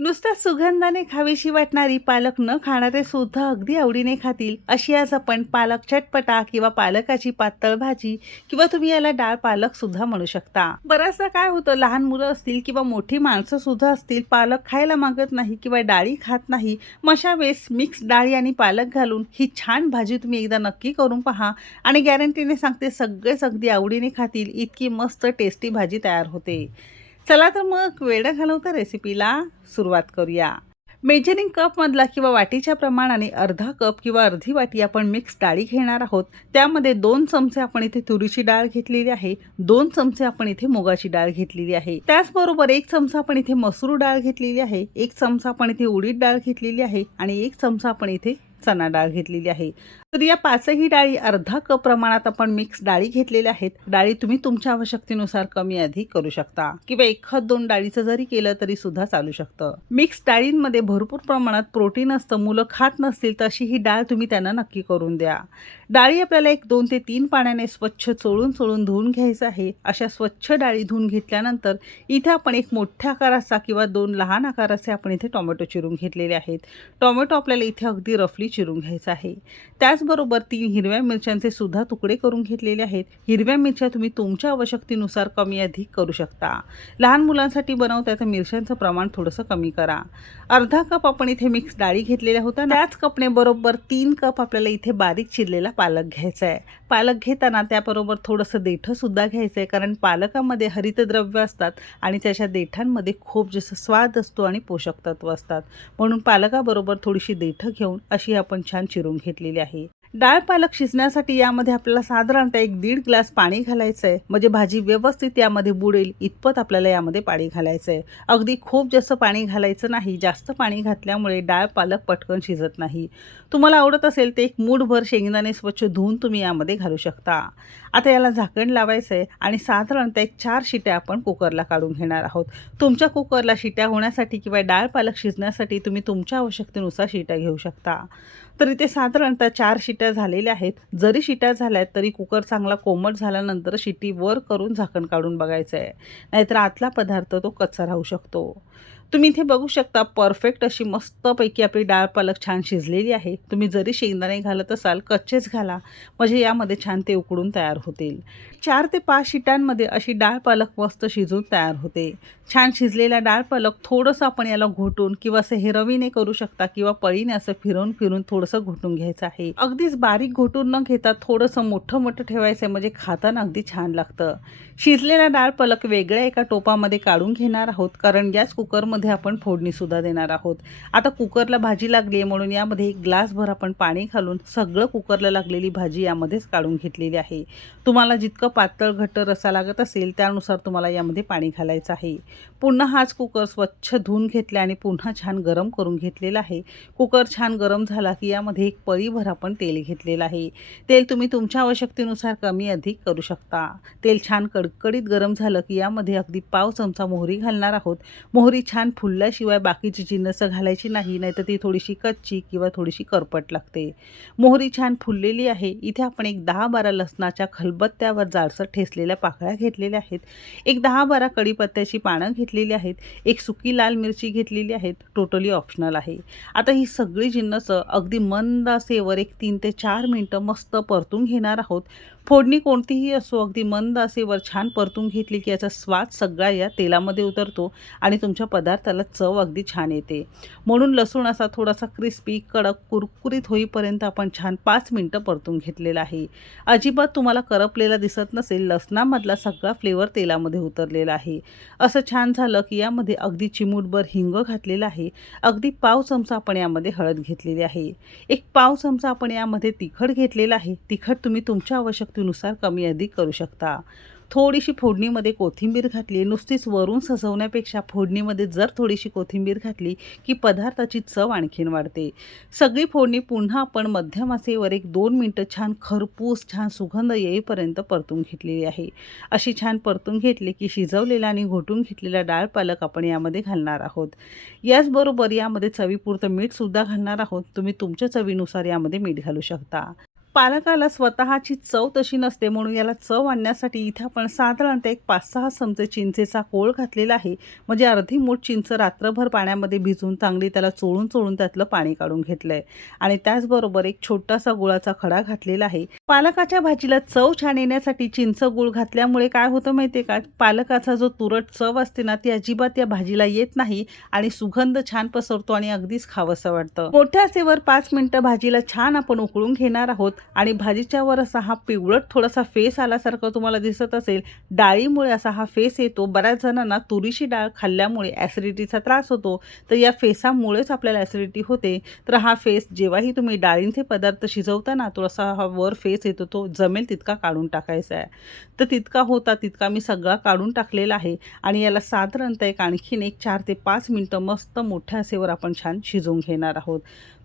नुसत्या सुगंधाने खावीशी वाटणारी पालक न खाणारे सुद्धा अगदी आवडीने खातील अशी आज आपण पालक चटपटा किंवा पालकाची पातळ भाजी किंवा तुम्ही याला डाळ पालक सुद्धा म्हणू शकता. बऱ्याचदा काय होतं लहान मुलं असतील किंवा मोठी माणसं सुद्धा असतील पालक खायला मागत नाही किंवा डाळी खात नाही मशा वेळेस मिक्स डाळी आणि पालक घालून ही छान भाजी तुम्ही एकदा नक्की करून पहा आणि गॅरंटीने सांगते सगळेच अगदी आवडीने खातील इतकी मस्त टेस्टी भाजी तयार होते. चला तर मग वेळ घालवता रेसिपीला सुरुवात करूया. मेजरिंग कपमधला किंवा वाटीच्या प्रमाणाने अर्धा कप किंवा अर्धी वाटी आपण मिक्स डाळी घेणार आहोत. त्यामध्ये दोन चमचे आपण इथे तुरीची डाळ घेतलेली आहे दोन चमचे आपण इथे मुगाची डाळ घेतलेली आहे. त्याचबरोबर एक चमचा आपण इथे मसूर डाळ घेतलेली आहे एक चमचा आपण इथे उडीद डाळ घेतलेली आहे आणि एक चमचा आपण इथे चणा डाळ घेतलेली आहे. तर या पाचही डाळी अर्धा कप प्रमाणात आपण मिक्स डाळी घेतलेल्या आहेत. डाळी तुम्ही तुमच्या आवश्यकतेनुसार कमी अधिक करू शकता. किंवा एखाद दोन डाळीचं जरी केलं तरी सुद्धा चालू शकतं. मिक्स डाळींमध्ये भरपूर प्रमाणात प्रोटीन असतं मुलं खात नसतील तर अशी ही डाळ तुम्ही त्यांना नक्की करून द्या. डाळी आपल्याला एक दोन ते तीन पाण्याने स्वच्छ चोळून चोळून धुवून घ्यायचं आहे. अशा स्वच्छ डाळी धुवून घेतल्यानंतर इथे आपण एक मोठ्या आकाराचा किंवा दोन लहान आकाराचे आपण इथे टोमॅटो चिरून घेतलेले आहेत. टोमॅटो आपल्याला इथे अगदी रफली चिरून घ्यायचा आहे. त्याचबरोबर तीन हिरव्या मिरच्यांचे सुद्धा तुकडे करून घेतलेले आहेत. हिरव्या मिरच्या तुम्ही तुमच्या आवश्यकतेनुसार कमी अधिक करू शकता. लहान मुलांसाठी बनवता तर मिरच्यांचं प्रमाण थोडंसं कमी करा. अर्धा कप आपण इथे मिक्स डाळी घेतलेल्या होत्या त्याच कपने बरोबर तीन कप आपल्याला इथे बारीक चिरलेला पालक घ्यायचा आहे पालक घेताना त्याबरोबर थोडंसं देठंसुद्धा घ्यायचं आहे कारण पालकामध्ये हरितद्रव्य असतात आणि त्याच्या देठांमध्ये खूप जसं स्वाद असतो आणि पोषक तत्व असतात. म्हणून पालकाबरोबर थोडीशी देठं घेऊन अशी आपण छान चिरून घेतलेली आहे. डाळ पालक शिजण्यासाठी यामध्ये आपल्याला साधारणतः एक दीड ग्लास पाणी घालायचं आहे म्हणजे भाजी व्यवस्थित यामध्ये बुडेल इतपत आपल्याला यामध्ये पाणी घालायचं आहे अगदी खूप जास्त पाणी घालायचं नाही जास्त पाणी घातल्यामुळे डाळ पालक पटकन शिजत नाही. तुम्हाला आवडत असेल ते एक मूठभर शेंगदाणे स्वच्छ धुवून तुम्ही यामध्ये घालू शकता. आता याला झाकण लावायचं आहे आणि साधारणतः एक चार शिट्या आपण कुकरला काढून घेणार आहोत. तुमच्या कुकरला शिट्या होण्यासाठी किंवा डाळ पालक शिजण्यासाठी तुम्ही तुमच्या आवश्यकतेनुसार शिट्या घेऊ शकता. तर इथे साधारणतः चार शिट्या झालेल्या आहेत. जरी शिट्या झाल्यात तरी कुकर चांगला कोमट झाल्यानंतर शिटी वर करून झाकण काढून बघायचं आहे नाहीतर आतला पदार्थ तो कच्चा राहू शकतो. तुम्ही इथे बघू शकता परफेक्ट अशी मस्तपैकी आपली डाळ पालक छान शिजलेली आहे. तुम्ही जरी शेंगदाणे घालत असाल कच्चेच घाला. म्हणजे यामध्ये छान ते उकडून तयार होतील. चार ते पाच शिटांमध्ये अशी डाळ पालक मस्त शिजून तयार होते. छान शिजलेला डाळ पालक थोडंसं आपण याला घोटून किंवा असं हेरवीने करू शकता किंवा पळीने असं फिरवून फिरून थोडंसं घोटून घ्यायचं आहे. अगदीच बारीक घोटून न घेता थोडंसं मोठं मोठं ठेवायचं आहे म्हणजे खाताना अगदी छान लागतं. शिजलेला डाळ पालक वेगळ्या एका टोपामध्ये काढून घेणार आहोत कारण गॅस कुकरमध्ये आपण फोडणीसुद्धा देणार आहोत. आता कुकरला भाजी लागली आहे म्हणून यामध्ये एक ग्लासभर आपण पाणी घालून सगळं कुकरला लागलेली भाजी यामध्येच काढून घेतलेली आहे. तुम्हाला जितकं पातळ घट्ट रसा लागत असेल त्यानुसार तुम्हाला यामध्ये पाणी घालायचं आहे. पुन्हा हाच कुकर स्वच्छ धुवून घेतला आणि पुन्हा छान गरम करून घेतलेला आहे. कुकर छान गरम झाला की यामध्ये एक पळीभर आपण तेल घेतलेलं आहे. तेल तुम्ही तुमच्या आवश्यकतेनुसार कमी अधिक करू शकता. तेल छान कडकडीत गरम झालं की यामध्ये अगदी पाव चमचा मोहरी घालणार आहोत. मोहरी छान फुलल्याशिवाय बाकीची जिनसं घालायची नाही नाहीतर ती थोडीशी कच्ची किंवा थोडीशी करपट लागते. मोहरी छान फुललेली आहे. इथे आपण एक दहा बारा लसणाच्या खलबत्त्यावर जाडसर ठेसलेल्या पाकळ्या घेतलेल्या आहेत. एक दहा बारा कढीपत्त्याची पानं घेतलेली आहेत. एक सुकी लाल मिरची घेतलेली आहेत. टोटली ऑप्शनल आहे. आता ही सगळी जिन्नसं अगदी मंद असेवर एक तीन ते चार मिनटं मस्त परतून घेणार आहोत. फोडणी कोणतीही असो अगदी मंद असेवर छान परतून घेतली की याचा स्वाद सगळा या तेलामध्ये उतरतो आणि तुमच्या पदार्थाला चव अगदी छान येते. म्हणून लसूण असा थोडासा क्रिस्पी कडक कुरकुरीत होईपर्यंत आपण छान पाच मिनटं परतून घेतलेला आहे. अजिबात तुम्हाला करपलेला दिसत नसेल लसणामधला सगळा फ्लेवर तेलामध्ये उतरलेला आहे. असं छान झालं की यामध्ये अगदी चिमूटभर हिंग घातलेलं आहे. अगदी पाव चमचा आपण यामध्ये हळद घेतलेली आहे. एक पाव चमचा आपण यामध्ये तिखट घेतलेला आहे. तिखट तुम्ही तुमच्या आवश्यकतेनुसार कमी अधिक करू शकता. थोडीशी फोडणीमध्ये कोथिंबीर घातली नुसतीच वरून सजवण्यापेक्षा फोडणीमध्ये जर थोडीशी कोथिंबीर घातली की पदार्थाची चव आणखीन वाढते. सगळी फोडणी पुन्हा आपण मध्यमासेवर एक दोन मिनटं छान खरपूस छान सुगंध येईपर्यंत परतून घेतलेली आहे. अशी छान परतून घेतली की शिजवलेला आणि घोटून घेतलेला डाळ पालक आपण यामध्ये घालणार आहोत. याचबरोबर यामध्ये चवीपुरतं मीठसुद्धा घालणार आहोत. तुम्ही तुमच्या चवीनुसार यामध्ये मीठ घालू शकता. पालकाला स्वतःची चव तशी नसते म्हणून याला चव आणण्यासाठी इथे आपण साधारणतः एक पाच सहा चमचे चिंचेचा कोळ घातलेला आहे. म्हणजे अर्धी मूठ चिंच रात्रभर पाण्यामध्ये भिजून चांगली त्याला चोळून चोळून त्यातलं पाणी काढून घेतलं आहे आणि त्याचबरोबर एक छोटासा गुळाचा खडा घातलेला आहे. पालकाच्या भाजीला चव छान येण्यासाठी चिंच गुळ घातल्यामुळे काय होतं माहिती का? पालकाचा जो तुरट चव असते ना ती अजिबात या भाजीला येत नाही आणि सुगंध छान पसरतो आणि अगदीच खावंसं वाटतं. मोठ्या सेवर पाच मिनिटं भाजीला छान आपण उकळून घेणार आहोत. आणि भाजीच्या वर असा हा पिवळट थोडासा फेस आल्यासारखं तुम्हाला दिसत असेल डाळीमुळे असा हा फेस येतो. बऱ्याच जणांना तुरीची डाळ खाल्ल्यामुळे ॲसिडिटीचा त्रास होतो. तर या फेसामुळेच आपल्याला ॲसिडिटी होते. तर हा फेस जेव्हाही तुम्ही डाळींचे पदार्थ शिजवताना तो असा हा वर फेस येतो तो जमेल तितका काढून टाकायचा आहे. तर तितका होता तितका मी सगळा काढून टाकलेला आहे आणि याला साधारणतः एक आणखीन एक चार ते पाच मिनटं मस्त मोठ्या आसेवर आपण छान शिजवून घेणार आहोत.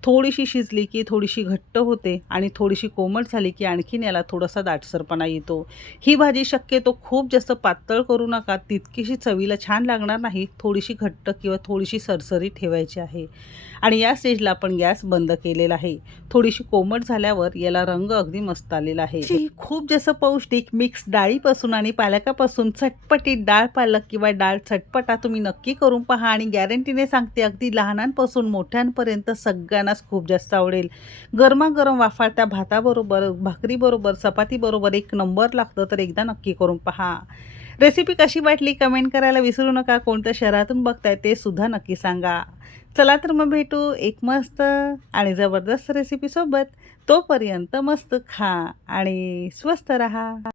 थोडीशी शिजली की थोडीशी घट्ट होते आणि थोडीशी कोमट झाली की आणखीन याला थोडासा दाटसरपणा येतो. ही भाजी शक्यतो खूप जास्त पातळ करू नका तितकीशी चवीला छान लागणार नाही थोडीशी घट्ट किंवा थोडीशी सरसरी ठेवायची आहे. आणि या स्टेजला आपण गॅस बंद केलेला आहे. थोडीशी कोमट झाल्यावर याला रंग अगदी मस्त आलेला आहे. ही खूप जास्त पौष्टिक मिक्स डाळीपासून आणि पालकापासून चटपटीत डाळ पालक किंवा डाळ चटपटा तुम्ही नक्की करून पहा आणि गॅरंटीने सांगते अगदी लहानांपासून मोठ्यांपर्यंत सगळ्यांना सगळ्यांनाच खूप जास्त आवडेल. गरमागरम वाफाळत्या भाताबरोबर भाकरीबरोबर चपातीबरोबर एक नंबर लागतं तर एकदा नक्की करून पहा. रेसिपी कशी वाटली कमेंट करायला विसरू नका. कोणत्या शहरातून बघताय ते सुद्धा नक्की सांगा. चला तर मग भेटू एक मस्त आणि जबरदस्त रेसिपीसोबत तोपर्यंत मस्त खा आणि स्वस्त रहा.